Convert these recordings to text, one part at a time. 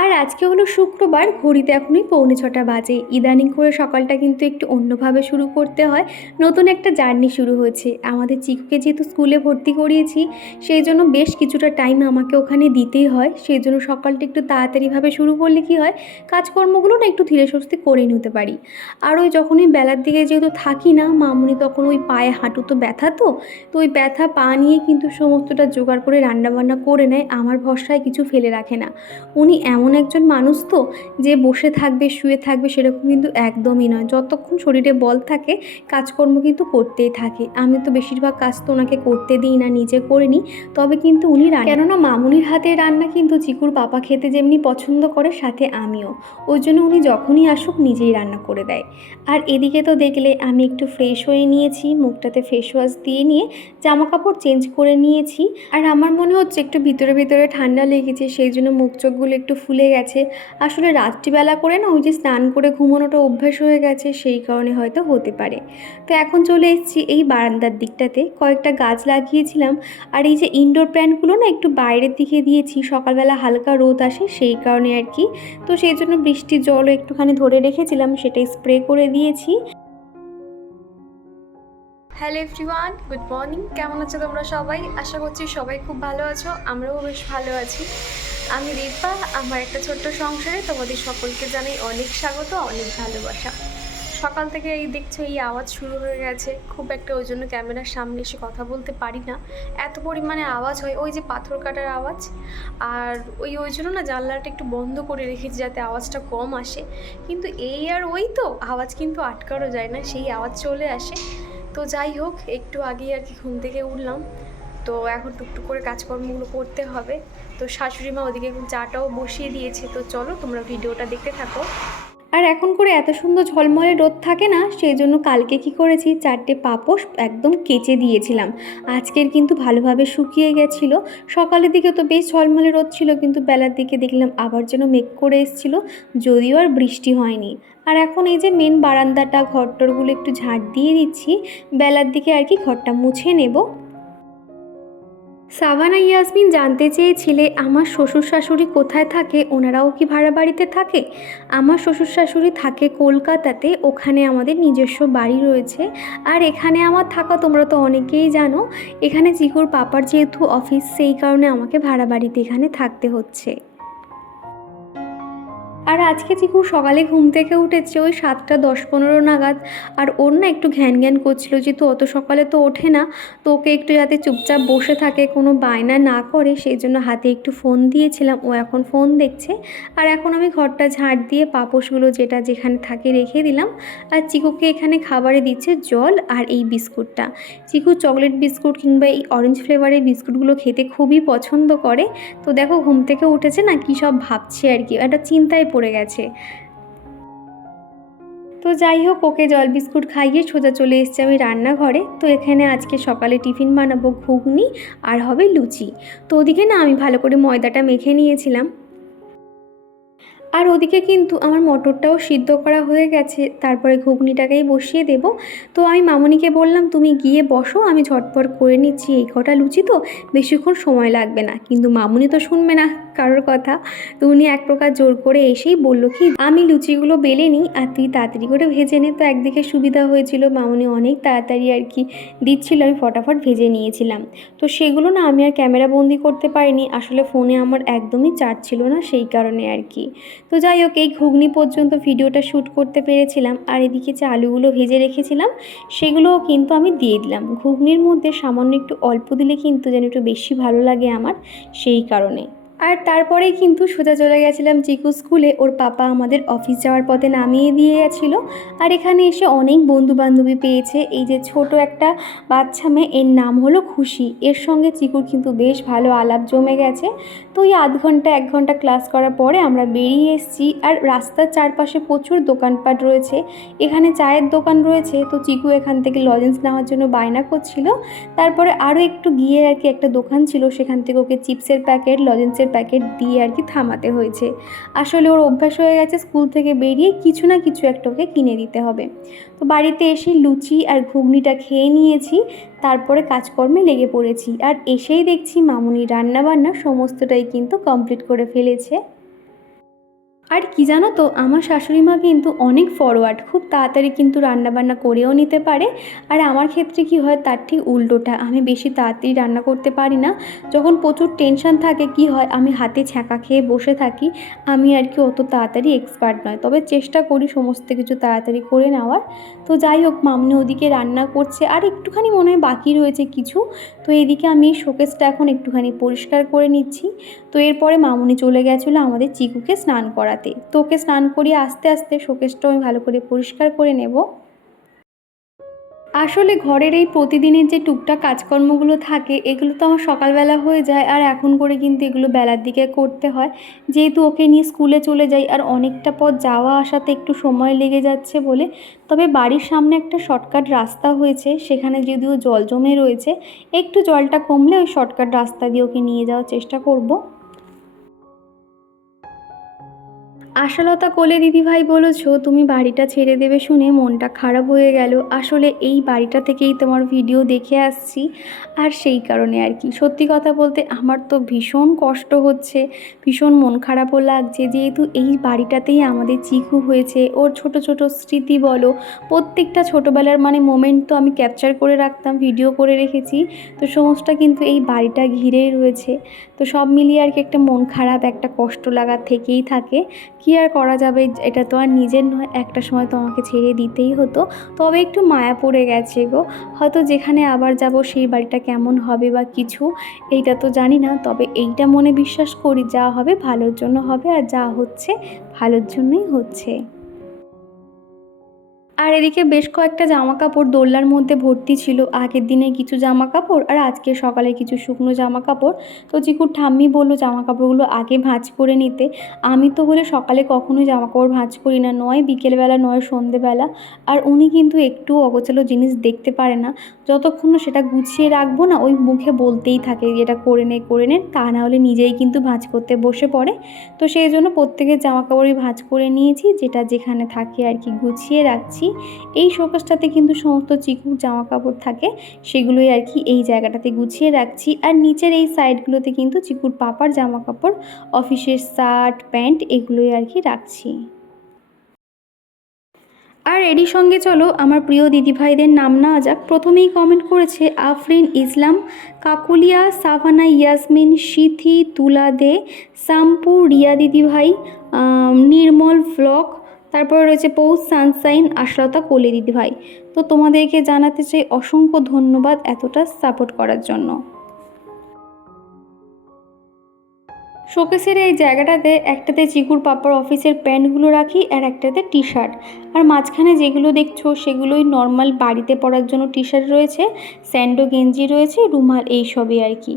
আর আজকে হলো শুক্রবার, ঘড়িতে এখনই পৌনে ছটা বাজে। ইদানিং করে সকালটা কিন্তু একটু অন্যভাবে শুরু করতে হয়। নতুন একটা জার্নি শুরু হয়েছে। আমাদের চিকুকে যেহেতু স্কুলে ভর্তি করিয়েছি, সেই জন্য বেশ কিছুটা টাইম আমাকে ওখানে দিতেই হয়। সেই জন্য সকালটা একটু তাড়াতাড়িভাবে শুরু করলে কি হয়, কাজকর্মগুলো না একটু ধীরে সুস্থে করে নিতে পারি। আর ওই যখনই বেলার দিকে যেহেতু থাকি না, মামুনি তখন ওই পায়ে হাঁটু তো ব্যথা তো তো ওই ব্যথা পা নিয়ে কিন্তু সমস্তটা জোগাড় করে রান্নাবান্না করে নেয়। আমার ভরসায় কিছু ফেলে রাখে না। উনি এমন একজন মানুষ তো যে বসে থাকবে, শুয়ে থাকবে সেরকম কিন্তু একদমই নয়। যতক্ষণ শরীরে বল থাকে, কাজকর্ম কিন্তু করতেই থাকে। আমি তো বেশিরভাগ কাজ তো ওনাকে করতে দিই না, নিজে করে নিই। তবে কিন্তু উনি কেননা মামুনির হাতে রান্না কিন্তু চিকুর পাপা খেতে যেমনি পছন্দ করে, সাথে আমিও। ওই জন্য উনি যখনই আসুক, নিজেই রান্না করে দেয়। আর এদিকে তো দেখলে আমি একটু ফ্রেশ হয়ে নিয়েছি, মুখটাতে ফেস ওয়াশ দিয়ে নিয়ে জামা কাপড় চেঞ্জ করে নিয়েছি। আর আমার মনে হচ্ছে একটু ভিতরে ভিতরে ঠান্ডা লেগেছে, সেই জন্য মুখ চোখগুলো একটু ফুলে গেছে। আসলে রাত্রিবেলা করে না ওই যে স্নান করে ঘুমানোটা অভ্যেস হয়ে গেছে, সেই কারণে হয়তো হতে পারে। তো এখন চলে এসেছি এই বারান্দার দিকটাতে। কয়েকটা গাছ লাগিয়েছিলাম আর এই যে ইনডোর প্ল্যান্টগুলো না একটু বাইরের দিকে দিয়েছি, সকালবেলা হালকা রোদ আসে সেই কারণে আর কি। তো সেই জন্য বৃষ্টির জলও একটুখানি ধরে রেখেছিলাম সেটা স্প্রে করে দিয়েছি। হ্যালো এভরিওয়ান গুড মর্নিং কেমন আছো তোমরা সবাই? আশা করছি সবাই খুব ভালো আছো, আমরাও বেশ ভালো আছি। আমি দীপা আমার একটা ছোট্ট সংসারে তোমাদের সকলকে জানাই অনেক স্বাগত, অনেক ভালোবাসা। সকাল থেকে এই দেখছ, এই আওয়াজ শুরু হয়ে গেছে। খুব একটা ওই জন্য ক্যামেরার সামনে এসে কথা বলতে পারি না। এত পরিমাণে আওয়াজ হয়, ওই যে পাথর কাটার আওয়াজ। আর ওই ওই জন্য না জানলাটা একটু বন্ধ করে রেখেছি যাতে আওয়াজটা কম আসে। কিন্তু এই আর ওই তো, আওয়াজ কিন্তু আটকানো যায় না, সেই আওয়াজ চলে আসে। তো যাই হোক, একটু আগেই আর কি ঘুম থেকে উঠলাম। তো এখন টুকটুক করে কাজকর্মগুলো করতে হবে। তো শাশুড়ি মা ওদিকে এখন চাটাও বসিয়ে দিয়েছে। তো চলো তোমরা ভিডিওটা দেখতে থাকো। আর এখন করে এত সুন্দর ঝলমলে রোদ থাকে না, সেই জন্য কালকে কি করেছি, চারটে পাপোশ একদম কেচে দিয়েছিলাম। আজকের কিন্তু ভালোভাবে শুকিয়ে গেছিল। সকালের দিকে তো বেশ ঝলমলে রোদ ছিল, কিন্তু বেলার দিকে দেখলাম আবার যেন মেঘ করে এসেছিল, যদিও আর বৃষ্টি হয়নি। আর এখন এই যে মেন বারান্দাটা, ঘরটরগুলো একটু ঝাঁট দিয়ে দিচ্ছি, বেলার দিকে আর কি ঘরটা মুছে নেব। সাবানা ইয়াসমিন জানতে চেয়েছিলে, আমার শ্বশুর শাশুড়ি কোথায় থাকে? ওনারাও কি ভাড়া বাড়িতে থাকে? আমার শ্বশুর শাশুড়ি থাকে কলকাতাতে, ওখানে আমাদের নিজস্ব বাড়ি রয়েছে। আর এখানে আমার থাকা তোমরা তো অনেকেই জানো, এখানে চিকুর পাপার যেহেতু অফিস, সেই কারণে আমাকে ভাড়া বাড়িতে এখানে থাকতে হচ্ছে। আর আজকে চিকু সকালে ঘুম থেকে উঠেছে ওই সাতটা দশ পনেরো নাগাদ। আর ওর না একটু ঘ্যান ঘ্যান করছিল, যেহেতু অত সকালে তো ওঠে না। তো ওকে একটু যাতে চুপচাপ বসে থাকে, কোনো বায়না না করে, সেই জন্য হাতে একটু ফোন দিয়েছিলাম। ও এখন ফোন দেখছে। আর এখন আমি ঘরটা ঝাঁট দিয়ে পাপোশগুলো যেটা যেখানে থাকে রেখে দিলাম। আর চিকুকে এখানে খাবারে দিচ্ছে জল আর এই বিস্কুটটা। চিকু চকলেট বিস্কুট কিংবা এই অরেঞ্জ ফ্লেভারের বিস্কুটগুলো খেতে খুবই পছন্দ করে। তো দেখো ঘুম থেকে উঠেছে না, কী সব ভাবছে আর কি। একটা চিন্তায় পড়ে গেছে। তো যাই হোক, ওকে জল বিস্কুট খাইয়ে সোজা চলে এসছে আমি রান্নাঘরে। তো এখানে আজকে সকালে টিফিন বানাবো ঘুগনি আর হবে লুচি। তো ওদিকে না আমি ভালো করে ময়দাটা মেখে নিয়েছিলাম। আর ওদিকে কিন্তু আমার মটরটাও সিদ্ধ করা হয়ে গেছে, তারপরে ঘুগনিটাকেই বসিয়ে দেব। তো আমি মামনিকে বললাম, তুমি গিয়ে বসো, আমি ঝটপট করে নিচ্ছি এই কটা লুচি তো, বেশিক্ষণ সময় লাগবে না। কিন্তু মামুনি তো শুনবে না। কারোর কথা। তো উনি এক প্রকার জোর করে এসেই বলল, কি, আমি লুচিগুলো বেলে নিই? আর তুই তাড়াতাড়ি করে ভেজে নে। তো একদিকে সুবিধা হয়েছিল মামুনি অনেক তাড়াতাড়ি আর কি দিচ্ছিল, আমি ফটাফট ভেজে নিয়েছিলাম। তো সেগুলো না আমি আর ক্যামেরা বন্দি করতে পারিনি, আসলে ফোনে আমার একদমই চার্জ ছিল না সেই কারণে আর কি। তো যাই হোক, এই ঘুগনি পর্যন্ত ভিডিওটা শ্যুট করতে পেরেছিলাম, আর এদিকে যে আলুগুলো ভেজে রেখেছিলাম, সেগুলোও কিন্তু আমি দিয়ে দিলাম। ঘুগনির মধ্যে সামান্য একটু অল্প দিলে কিন্তু যেন একটু বেশি ভালো লাগে আমার, সেই কারণে। আর তারপরেই কিন্তু সোজা চলে গেছিলাম চিকু স্কুলে। ওর পাপা আমাদের অফিস যাওয়ার পথে নামিয়ে দিয়ে গেছিল। আর এখানে এসে অনেক বন্ধু বান্ধবী পেয়েছে। এই যে ছোট একটা বাচ্চা মেয়ে, এর নাম হলো খুশি। এর সঙ্গে চিকুর কিন্তু বেশ ভালো আলাপ জমে গেছে। তো ওই আধ ঘণ্টা, এক ঘণ্টা ক্লাস করার পরে আমরা বেরিয়ে এসেছি। আর রাস্তার চারপাশে প্রচুর দোকানপাট রয়েছে। এখানে চায়ের দোকান রয়েছে। তো চিকু এখান থেকে লজেন্স নেওয়ার জন্য বায়না করছিল। তারপরে আরও একটু গিয়ে আর কি একটা দোকান ছিল। সেখান থেকে ওকে চিপসের প্যাকেট লজেন্সের চিপসের প্যাকেট দিয়ে আর কি থামাতে হয়েছে। আসলে ওর অভ্যাস হয়ে গেছে স্কুল থেকে বেরিয়ে কিছু না কিছু একটা ওকে কিনে দিতে হবে। তো বাড়িতে এসে লুচি আর ঘুগনিটা খেয়ে নিয়েছি, তারপরে কাজকর্মে লেগে পড়েছি। আর এসেই দেখছি মামুনি রান্নাবান্না সমস্তটাই কিন্তু কমপ্লিট করে ফেলেছে। আর কি জানো তো, আমার শাশুড়ি মা কিন্তু অনেক ফরওয়ার্ড খুব তাড়াতাড়ি কিন্তু রান্নাবান্না করেও নিতে পারে। আর আমার ক্ষেত্রে কি হয়, তার ঠিক উল্টোটা, আমি বেশি তাড়াতাড়ি রান্না করতে পারি না। যখন প্রচুর টেনশন থাকে, কি হয়, আমি হাতে ছ্যাঁকা খেয়ে বসে থাকি, আমি আর কি অত তাড়াতাড়ি এক্সপার্ট নয়। তবে চেষ্টা করি সমস্ত কিছু তাড়াতাড়ি করে নেওয়ার। তো যাই হোক, মামনি ওদিকে রান্না করছে, আর একটুখানি মনে হয় বাকি রয়েছে কিছু। তো এদিকে আমি এই শোকেসটা এখন একটুখানি পরিষ্কার করে নিচ্ছি। তো এরপরে মামুনি চলে গেছিল আমাদের চিকুকে স্নান করাতে তো ওকে স্নান করিয়ে আস্তে আস্তে শোকেসটাও আমি ভালো করে পরিষ্কার করে নেব। আসলে ঘরের এই প্রতিদিনের যে টুকটাক কাজকর্মগুলো থাকে, এগুলো তো আমার সকালবেলা হয়ে যায় আর এখন করে কিন্তু এগুলো বেলার দিকে করতে হয়। যেহেতু ওকে নিয়ে স্কুলে চলে যাই আর অনেকটা পথ যাওয়া আসাতে একটু সময় লেগে যাচ্ছে বলে, তবে বাড়ির সামনে একটা শর্টকাট রাস্তা হয়েছে, সেখানে যদিও জল জমে রয়েছে, একটু জলটা কমলে ওই শর্টকাট রাস্তা দিয়ে ওকে নিয়ে যাওয়ার চেষ্টা করব। আশালতা কোলে, দিদিভাই বলেছ তুমি বাড়িটা ছেড়ে দেবে শুনে মনটা খারাপ হয়ে গেল। আসলে এই বাড়িটা থেকেই তোমার ভিডিও দেখে আসছি। আর সেই কারণে আর কি। সত্যি কথা বলতে আমার তো ভীষণ কষ্ট হচ্ছে। ভীষণ মন খারাপও লাগছে। যেহেতু এই বাড়িটাতেই আমাদের চিকু হয়েছে। ওর ছোট ছোট স্মৃতি বলো। প্রত্যেকটা ছোটোবেলার মানে মোমেন্ট তো আমি ক্যাপচার করে রাখতাম ভিডিও করে রেখেছি। তো সমস্তটা কিন্তু এই বাড়িটা ঘিরেই রয়েছে। তো সব মিলিয়ে আর কি একটা মন খারাপ, একটা কষ্ট লাগা থেকেই থাকে। কী আর করা যাবে? এটা তো আর নিজের নয়, একটা সময় তো আমাকে ছেড়ে দিতেই হতো। তবে একটু মায়া পড়ে গেছে গো। হয়তো যেখানে আবার যাব সেই বাড়িটা কেমন হবে বা কিছু, এইটা তো জানি না। তবে এইটা মনে বিশ্বাস করি, যা হবে ভালোর জন্য হবে আর যা হচ্ছে ভালোর জন্যই হচ্ছে। আর এদিকে বেশ কয়েকটা জামা কাপড় দোল্লার মধ্যে ভর্তি ছিল। আগের দিনে কিছু জামা কাপড় আর আজকে সকালে কিছু শুকনো জামা কাপড় তো চিকুর ঠাম্মি বলল জামা কাপড়গুলো আগে ভাঁজ করে নিতে। আমি তো বলে সকালে কখনোই জামা কাপড় ভাঁজ করি না। নয় বিকেলবেলা, নয় সন্ধেবেলা। আর উনি কিন্তু একটু অগোছালো জিনিস দেখতে পারে না। যতক্ষণ সেটা গুছিয়ে রাখব না, ওই মুখে বলতেই থাকে এটা করে নে করে নে। তা না হলে নিজেই কিন্তু ভাঁজ করতে বসে পড়ে। তো সেই জন্য প্রত্যেকের জামা কাপড়ই ভাঁজ করে নিয়েছি। যেটা যেখানে থাকে আর কি গুছিয়ে রাখছি। এই শোকেসটাতে কিন্তু সমস্ত চিকুর জামা কাপড় থাকে, সেগুলোই আর কি এই জায়গাটাতে গুছিয়ে রাখছি। আর নিচের এই সাইডগুলোতে কিন্তু চিকুর পাপার জামা কাপড় অফিসের শার্ট, প্যান্ট এগুলোই আর কি রাখছি। আর এরই সঙ্গে চলো, আমার প্রিয় দিদিভাইদের নাম নেওয়া যাক। প্রথমেই কমেন্ট করেছে আফরিন ইসলাম, কাকুলিয়া, সাভানা, ইয়াসমিন, সিথি, তুলা দে, সাম্পু, রিয়া দিদিভাই নির্মল ফ্লক তারপরে রয়েছে পৌষ সানসাইন, আশলতা, কোলে দিদিভাই তো তোমাদেরকে জানাতে চাই অসংখ্য ধন্যবাদ এতটা সাপোর্ট করার জন্য। শোকেসের এই জায়গাটাতে একটাতে চিকুর পাপার অফিসের প্যান্টগুলো রাখি আর একটাতে টি শার্ট আর মাঝখানে যেগুলো দেখছ সেগুলোই নর্মাল বাড়িতে পরার জন্য টি শার্ট রয়েছে, স্যান্ডো গেঞ্জি রয়েছে, রুমাল, এইসবই আর কি।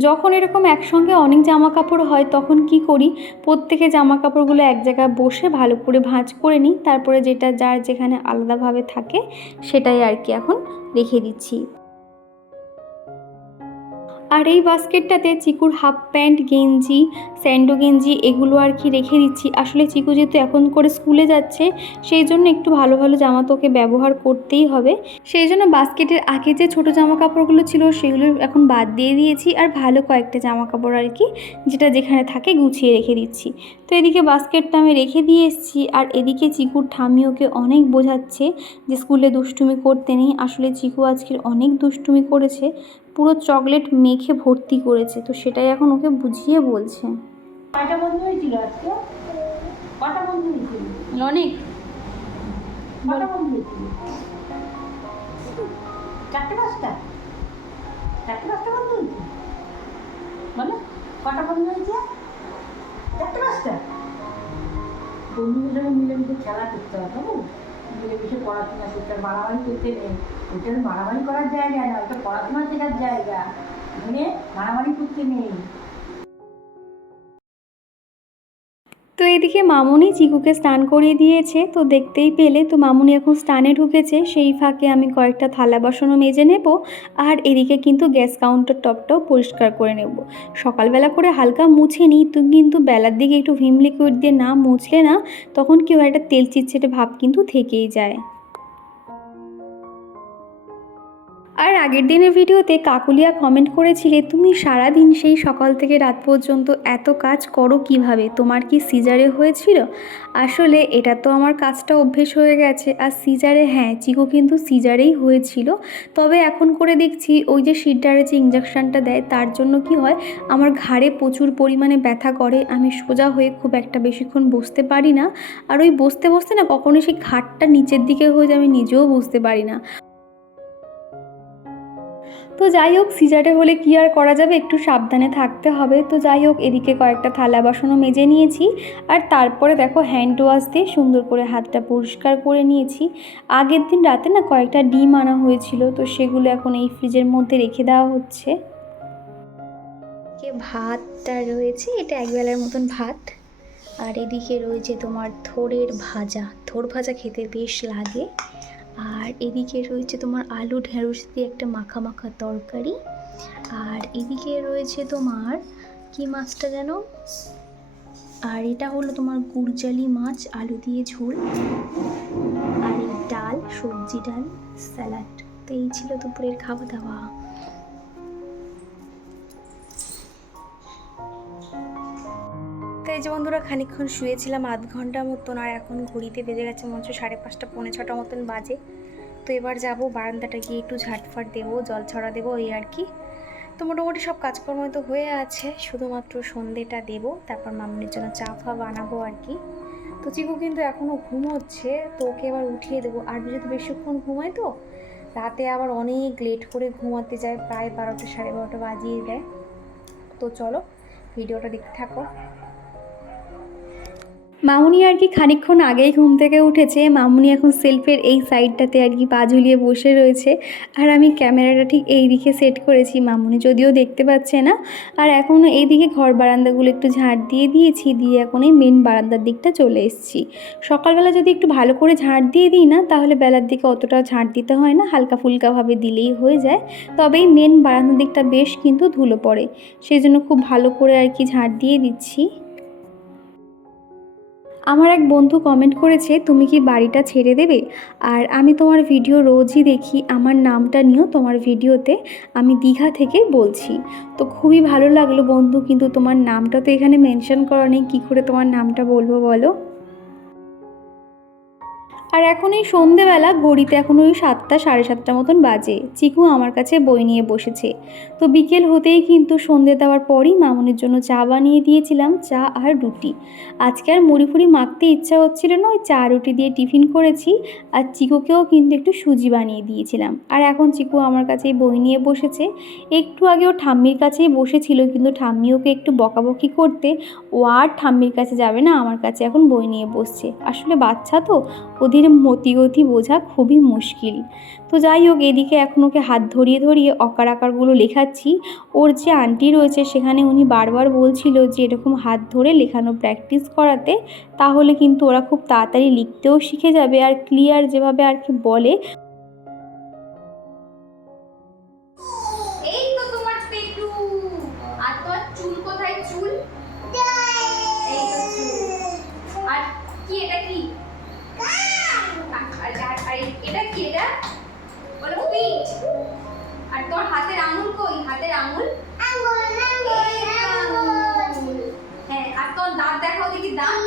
যখন এরকম একসঙ্গে অনেক জামা কাপড় হয়, তখন কি করি? প্রত্যেকে জামা কাপড়গুলো এক জায়গায় বসে ভালো করে ভাঁজ করে নিই। তারপরে যেটা যার যেখানে আলাদাভাবে থাকে, সেটাই আর কি এখন রেখে দিচ্ছি। আর এই বাস্কেটটাতে চিকুর হাফ প্যান্ট, গেঞ্জি, স্যান্ডো গেঞ্জি এগুলো আর কি রেখে দিচ্ছি। আসলে চিকু যেহেতু এখন করে স্কুলে যাচ্ছে, সেই জন্য একটু ভালো ভালো জামা তোকে ব্যবহার করতেই হবে। সেই জন্য বাস্কেটের আগে যে ছোটো জামা কাপড়গুলো ছিল, সেগুলো এখন বাদ দিয়ে দিয়েছি আর ভালো কয়েকটা জামা কাপড় আর কি, যেটা যেখানে থাকে গুছিয়ে রেখে দিচ্ছি। তো এদিকে বাস্কেটটা আমি রেখে দিয়ে এসেছি আর এদিকে চিকুর ঠাম্মি ওকে অনেক বোঝাচ্ছে যে স্কুলে দুষ্টুমি করতে নেই। আসলে চিকু আজকের অনেক দুষ্টুমি করেছে। পুরো চকলেট মেখে ভর্তি করেছে তো সেটাই এখন ওকে বুঝিয়ে বলছে। কয়টা বন্ধু হয়েছিল আজকে? কটা বন্ধু হয়েছিল? অনেক। কটা বন্ধু হয়েছিল? চারটে পাঁচটা? চারটে পাঁচটা বন্ধু হয়েছে? বলো কটা বন্ধু হয়েছে? চারটে পাঁচটা? বন্ধুদের মিলেমিশে খেলা করতে হবে মিলেমিশে পড়াশোনা করতে মারামারি করতে নেই। ওটা মারামারি করার জায়গা না, ওটা পড়াশোনা শেখার জায়গা। এখানে মারামারি করতে নেই। তো এদিকে মামুনি চিকুকে স্নান করিয়ে দিয়েছে, তো দেখতেই পেলে তো মামুনি এখন স্নানে ঢুকেছে, সেই ফাঁকে আমি কয়েকটা থালা বাসনও মেজে নেব, আর এদিকে কিন্তু গ্যাস কাউন্টার টপটাও পরিষ্কার করে নেব। সকালবেলা করে হালকা মুছে নিই, তো কিন্তু বেলার দিকে একটু ভিম লিকুইড দিয়ে না মুছলে না, তখন কি হয় একটা তেল চিটচিটে ভাব কিন্তু থেকেই যায়। আর আগের দিনের ভিডিওতে কাকুলিয়া কমেন্ট করেছিলে, তুমি সারা দিন সেই সকাল থেকে রাত পর্যন্ত এত কাজ করো কীভাবে? তোমার কি সিজারে হয়েছিল? আসলে এটা তো আমার কাজটা অভ্যেস হয়ে গেছে। আর সিজারে হ্যাঁ চিকু কিন্তু সিজারেই হয়েছিল। তবে এখন করে দেখছি, ওই যে সিডারে যে ইঞ্জেকশনটা দেয়, তার জন্য কি হয়, আমার ঘাড়ে প্রচুর পরিমাণে ব্যথা করে। আমি সোজা হয়ে খুব একটা বেশিক্ষণ বসতে পারি না। আর ওই বসতে বসতে না কখনোই সেই ঘাটটা নিচের দিকে হয়ে যায়, আমি নিজেও বুঝতে পারি না। তো যাই হোক, সিজারে হলে কি আর করা যাবে? একটু সাবধানে থাকতে হবে। তো যাই হোক, এদিকে কয়েকটা থালা বাসনও মেজে নিয়েছি। আর তারপরে দেখো, হ্যান্ড ওয়াশ দিয়ে সুন্দর করে হাতটা পরিষ্কার করে নিয়েছি। আগের দিন রাতে না কয়েকটা ডিম আনা হয়েছিল, তো সেগুলো এখন এই ফ্রিজের মধ্যে রেখে দেওয়া হচ্ছে। ভাতটা রয়েছে, এটা একবেলার মতন ভাত। আর এদিকে রয়েছে তোমার থোড়ের ভাজা। থোড় ভাজা খেতে বেশ লাগে। আর এদিকে রয়েছে তোমার আলু ঢেঁড়স দিয়ে একটা মাখা মাখা তরকারি। আর এদিকে রয়েছে তোমার কি মাছটা যেন আর এটা হলো তোমার গুড়জালি মাছ, আলু দিয়ে ঝোল। আর এই ডাল, সবজি ডাল, স্যালাড। তো এই ছিল দুপুরের খাওয়া দাওয়া। এই যে বন্ধুরা খানিকক্ষণ শুয়েছিলাম, আধ ঘণ্টা মতন, আর এখন ঘড়িতে বেজে গেছে হচ্ছে সাড়ে পাঁচটা, পৌনে ছটা মতন বাজে। তো এবার যাব বারান্দাটা গিয়ে একটু ঝাটফাট দেবো, জল ছড়া দেবো, এই আর কি। তো মোটামুটি সব কাজকর্ম তো হয়ে আছে, শুধুমাত্র সন্ধেটা দেবো, তারপর মামনির জন্য চা ফা বানাবো আর কি। তো চিকু কিন্তু এখনও ঘুমোচ্ছে, তো ওকে এবার উঠিয়ে দেবো। আর যদি বেশিক্ষণ ঘুমায় তো, রাতে আবার অনেক লেট করে ঘুমাতে যায়, প্রায় বারোটা সাড়ে বারোটা বাজিয়ে দেয় তো চলো, ভিডিওটা দেখতে থাকো। মামুনি আর কি খানিকক্ষণ আগেই ঘুম থেকে উঠেছে। মামুনি এখন সেলফের এই সাইডটাতে আর কি পা ঝুলিয়ে বসে রয়েছে। আর আমি ক্যামেরাটা ঠিক এই দিকে সেট করেছি মামুনি, যদিও দেখতে পাচ্ছে না। আর এখন এই দিকে ঘর বারান্দাগুলো একটু ঝাড় দিয়ে দিয়েছি, দিয়ে এখন এই মেন বারান্দার দিকটা চলে এসেছি। সকালবেলা যদি একটু ভালো করে ঝাড় দিয়ে দিই না, তাহলে বেলার দিকে অতটা ঝাড় দিতে হয় না হালকা ফুলকাভাবে দিলেই হয়ে যায়। তবে এই মেন বারান্দার দিকটা বেশ কিন্তু ধুলো পড়ে, সেই জন্য খুব ভালো করে আর কি ঝাড় দিয়ে দিচ্ছি। আমার এক বন্ধু কমেন্ট করেছে, তুমি কি বাড়িটা ছেড়ে দেবে? আর আমি তোমার ভিডিও রোজই দেখি, আমার নামটা নিয়েও তোমার ভিডিওতে আমি দীঘা থেকে বলছি। তো খুবই ভালো লাগল বন্ধু, কিন্তু তোমার নামটা তো এখানে মেনশন করা নেই, কী করে তোমার নামটা বলব বলো? আর এখন এই সন্ধেবেলা ঘড়িতে এখন ওই সাতটা, সাড়ে সাতটা মতন বাজে। চিকু আমার কাছে বই নিয়ে বসেছে। তো বিকেল হতেই কিন্তু সন্ধে দেওয়ার পরই মামুনির জন্য চা বানিয়ে দিয়েছিলাম, চা আর রুটি। আজকে আর মুড়ি ফুড়ি মাখতে ইচ্ছা হচ্ছিল না, ওই চা রুটি দিয়ে টিফিন করেছি আর চিকুকেও কিন্তু একটু সুজি বানিয়ে দিয়েছিলাম। আর এখন চিকু আমার কাছে বই নিয়ে বসেছে। একটু আগে ও ঠাম্মির কাছেই বসেছিল, কিন্তু ঠাম্মি ওকে একটু বকাবকি করতে, ও আর ঠাম্মির কাছে যাবে না, আমার কাছে এখন বই নিয়ে বসছে। আসলে বাচ্চা তো ওদের মতিগতি বোঝা খুবই মুশকিল। তো যাই হোক, এদিকে এখন ওকে হাত ধরিয়ে ধরিয়ে অকার আকারগুলো লেখাচ্ছি। ওর যে আন্টি রয়েছে, সেখানে উনি বারবার বলছিল যে এরকম হাত ধরে লেখানো প্র্যাকটিস করাতে, তাহলে কিন্তু ওরা খুব তাড়াতাড়ি লিখতেও শিখে যাবে। আর ক্লিয়ার যেভাবে আর কি বলে বলো পিঠ। আর তোর হাতের আঙুল কই? হাতের আঙুল। হ্যাঁ আর তোর দাঁত দেখাও দেখি দাঁত।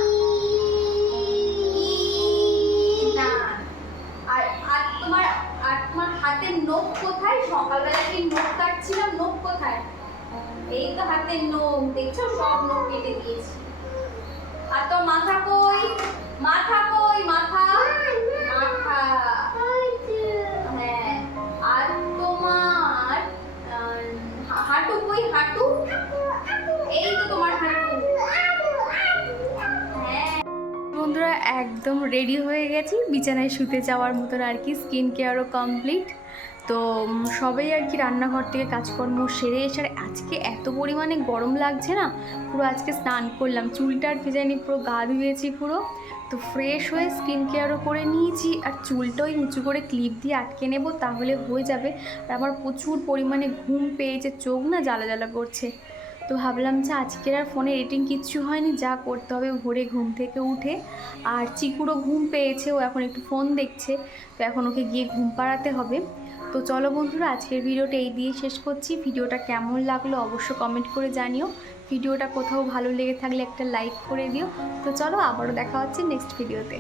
আর আর তোমার আর তোমার হাতের নখ কোথায়? সকালবেলা কি নখ কাটছিলাম নখ কোথায়? এই তো হাতের নখ দেখছ? সব নখ কেটে দিয়েছি। আর তো মাথা কই? মাথা কই? মাথা। মাথা। রেডি হয়ে গেছি। বিছানায় শুতে যাওয়ার মতন আর কি স্কিন কেয়ারও কমপ্লিট তো সবাই আর কি রান্নাঘর থেকে কাজকর্ম সেরে এসে আজকে এত পরিমাণে গরম লাগছে না, পুরো আজকে স্নান করলাম। চুলটা আর ভেজাইনি পুরো গা ধুয়েছি পুরো। তো ফ্রেশ হয়ে স্কিন কেয়ারও করে নিয়েছি, আর চুলটাই উঁচু করে ক্লিপ দিয়ে আটকে নেব, তাহলে হয়ে যাবে। আর আমার প্রচুর পরিমাণে ঘুম পেয়েছে, চোখ না জ্বালা জ্বালা করছে। তো ভাবলাম যে আজকের আর ফোনে এডিটিং কিচ্ছু হয়নি, যা করতে হবে ভোরে ঘুম থেকে উঠে। আর চিকুরও ঘুম পেয়েছে, ও এখন একটু ফোন দেখছে, তো এখন ওকে গিয়ে ঘুম পাড়াতে হবে। তো চলো বন্ধুরা, আজকের ভিডিওটা এই দিয়ে শেষ করছি। ভিডিওটা কেমন লাগল অবশ্য কমেন্ট করে জানিও। ভিডিওটা কোথাও ভালো লেগে থাকলে একটা লাইক করে দিও। তো চলো আবারও দেখা হচ্ছে নেক্সট ভিডিওতে